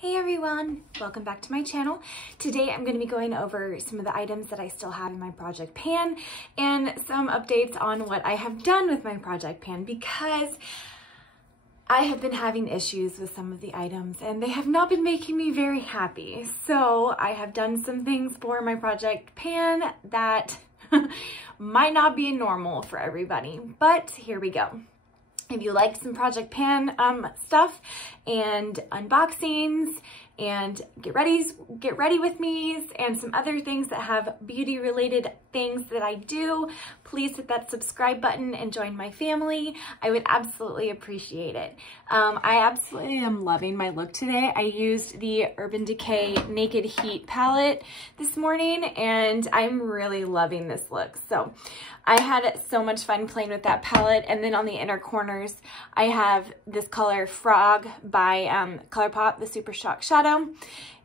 Hey everyone, welcome back to my channel. Today I'm going to be going over some of the items that I still have in my project pan and some updates on what I have done with my project pan because I have been having issues with some of the items and they have not been making me very happy. So I have done some things for my project pan that might not be normal for everybody, but here we go. If you like some project pan stuff and unboxings and get ready with me's and some other things that have beauty related things that I do, please hit that subscribe button and join my family. I would absolutely appreciate it. I absolutely am loving my look today. I used the Urban Decay Naked Heat palette this morning and I'm really loving this look. So I had so much fun playing with that palette, and then on the inner corners I have this color Frog by ColourPop, the Super Shock Shadow,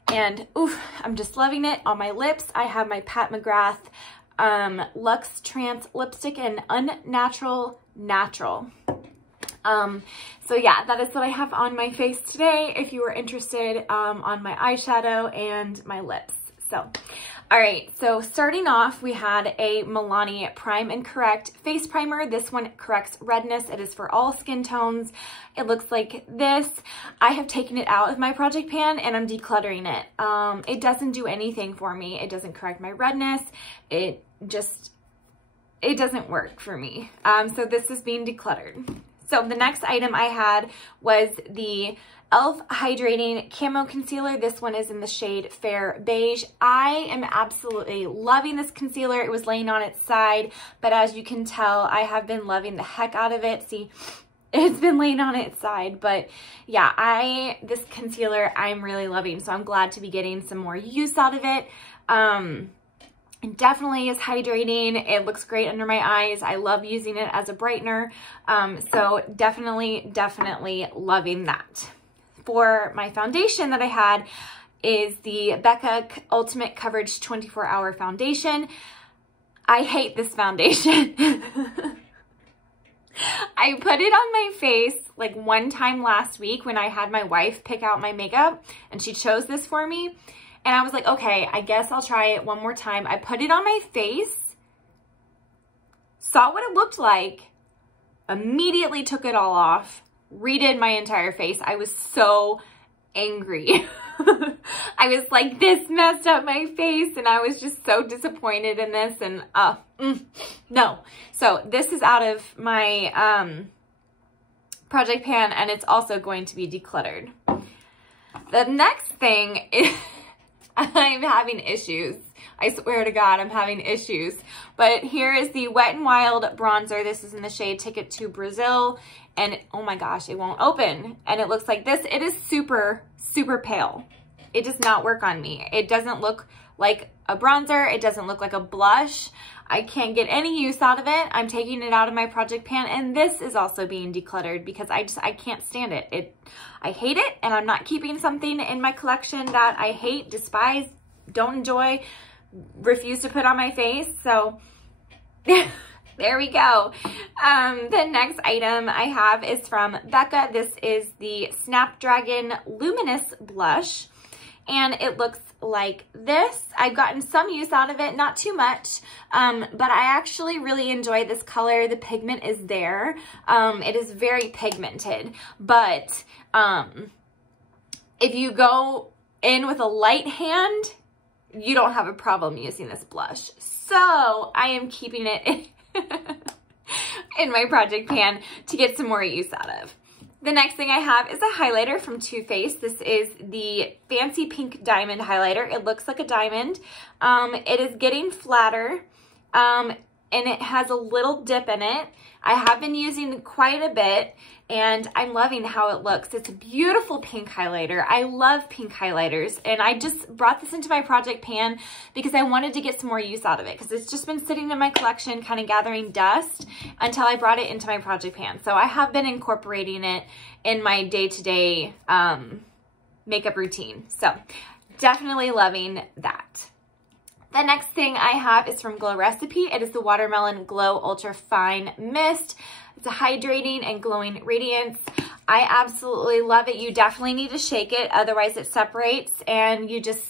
and oof, I'm just loving it. On my lips I have my Pat McGrath Luxe Trance lipstick in Unnatural Natural. So yeah, that is what I have on my face today if you were interested on my eyeshadow and my lips. So, all right, so starting off, we had a Milani Prime and Correct face primer. This one corrects redness. It is for all skin tones. It looks like this. I have taken it out of my project pan and I'm decluttering it. It doesn't do anything for me. It doesn't correct my redness. It doesn't work for me. So this is being decluttered. So the next item I had was the e.l.f. Hydrating Camo Concealer. This one is in the shade Fair Beige. I am absolutely loving this concealer. It was laying on its side, but as you can tell, I have been loving the heck out of it. See, it's been laying on its side, but yeah, this concealer I'm really loving, so I'm glad to be getting some more use out of it. It definitely is hydrating. It looks great under my eyes. I love using it as a brightener. So definitely loving that. For my foundation that I had is the Becca Ultimate Coverage 24-Hour Foundation. I hate this foundation. I put it on my face like one time last week when I had my wife pick out my makeup and she chose this for me. And I was like, okay, I guess I'll try it one more time. I put it on my face, saw what it looked like, immediately took it all off, redid my entire face. I was so angry. I was like, this messed up my face, and I was just so disappointed in this, and no. So this is out of my project pan, and it's also going to be decluttered. The next thing is I'm having issues. I swear to God, I'm having issues. But here is the Wet n Wild bronzer. This is in the shade Ticket to Brazil. And oh my gosh, it won't open. And it looks like this. It is super, super pale. It does not work on me. It doesn't look like a bronzer. It doesn't look like a blush. I can't get any use out of it. I'm taking it out of my project pan, and this is also being decluttered because I can't stand it. I hate it, and I'm not keeping something in my collection that I hate, despise, don't enjoy, refuse to put on my face. So there we go. The next item I have is from Becca. This is the Snapdragon Luminous Blush, and it looks like this. I've gotten some use out of it, not too much, but I actually really enjoy this color. The pigment is there. It is very pigmented, but if you go in with a light hand, you don't have a problem using this blush. So I am keeping it in my project pan to get some more use out of. The next thing I have is a highlighter from Too Faced. This is the Fancy Pink Diamond Highlighter. It looks like a diamond. It is getting flatter, and it has a little dip in it. I have been using quite a bit, and I'm loving how it looks. It's a beautiful pink highlighter. I love pink highlighters, and I just brought this into my project pan because I wanted to get some more use out of it because it's just been sitting in my collection kind of gathering dust until I brought it into my project pan. So I have been incorporating it in my day-to-day makeup routine. So definitely loving that. The next thing I have is from Glow Recipe. It is the Watermelon Glow Ultra Fine Mist. It's a hydrating and glowing radiance. I absolutely love it. You definitely need to shake it, otherwise it separates, and you just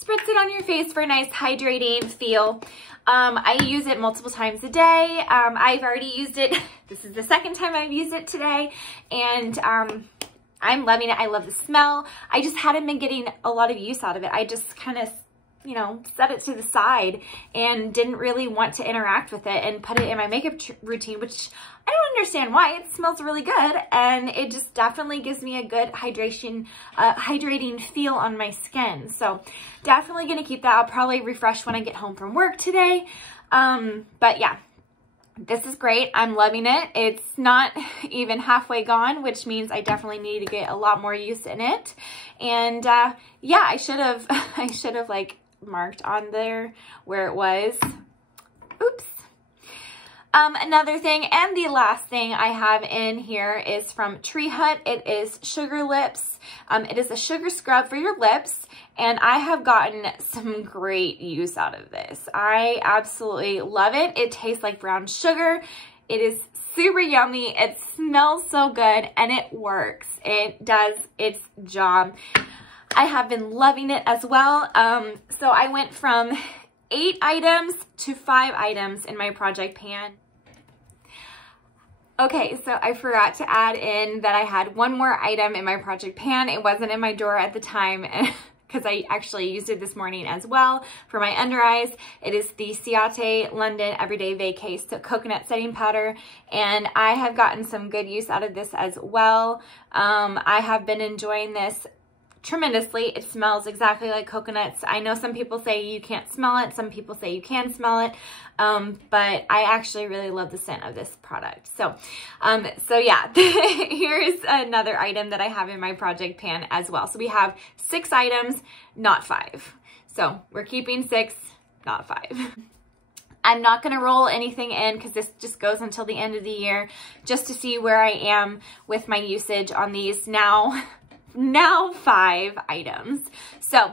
spritz it on your face for a nice hydrating feel. I use it multiple times a day. I've already used it. This is the second time I've used it today, and I'm loving it. I love the smell. I just hadn't been getting a lot of use out of it. I just kind of, you know, set it to the side and didn't really want to interact with it and put it in my makeup routine, which I don't understand why. It smells really good, and it just definitely gives me a good hydrating feel on my skin. So definitely gonna keep that. I'll probably refresh when I get home from work today. But yeah, this is great. I'm loving it. It's not even halfway gone, which means I definitely need to get a lot more use in it. And yeah, I should have like marked on there where it was. Oops. Another thing, and the last thing I have in here is from Tree Hut. It is Sugar Lips. It is a sugar scrub for your lips, and I have gotten some great use out of this. I absolutely love it. It tastes like brown sugar. It is super yummy. It smells so good, and it works. It does its job. I have been loving it as well. So I went from 8 items to 5 items in my project pan. Okay, so I forgot to add in that I had one more item in my project pan. It wasn't in my drawer at the time because I actually used it this morning as well for my under eyes. It is the Ciate London Everyday Vacay Coconut Setting Powder, and I have gotten some good use out of this as well. I have been enjoying this tremendously. It smells exactly like coconuts. I know some people say you can't smell it. Some people say you can smell it. But I actually really love the scent of this product. So yeah, here's another item that I have in my project pan as well. So we have 6 items, not 5. So we're keeping 6, not 5. I'm not going to roll anything in because this just goes until the end of the year, just to see where I am with my usage on these now 5 items. So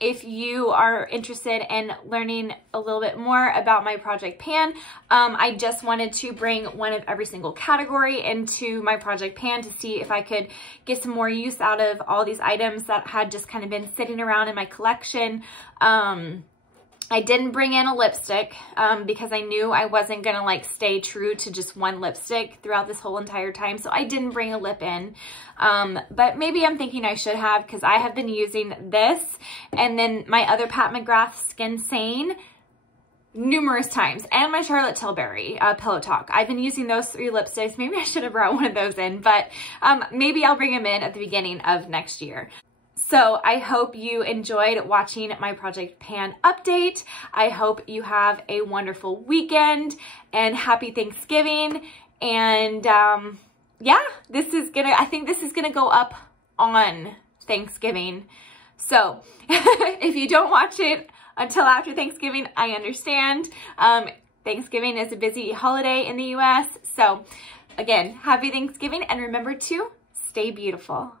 if you are interested in learning a little bit more about my project pan, I just wanted to bring one of every single category into my project pan to see if I could get some more use out of all these items that had just kind of been sitting around in my collection. I didn't bring in a lipstick because I knew I wasn't gonna like stay true to just one lipstick throughout this whole entire time. So I didn't bring a lip in, but maybe I'm thinking I should have, because I have been using this and then my other Pat McGrath Skin Sane numerous times, and my Charlotte Tilbury Pillow Talk. I've been using those 3 lipsticks. Maybe I should have brought one of those in, but maybe I'll bring them in at the beginning of next year. So I hope you enjoyed watching my project pan update. I hope you have a wonderful weekend and happy Thanksgiving. And yeah, I think this is gonna go up on Thanksgiving. So if you don't watch it until after Thanksgiving, I understand. Thanksgiving is a busy holiday in the US. So again, happy Thanksgiving, and remember to stay beautiful.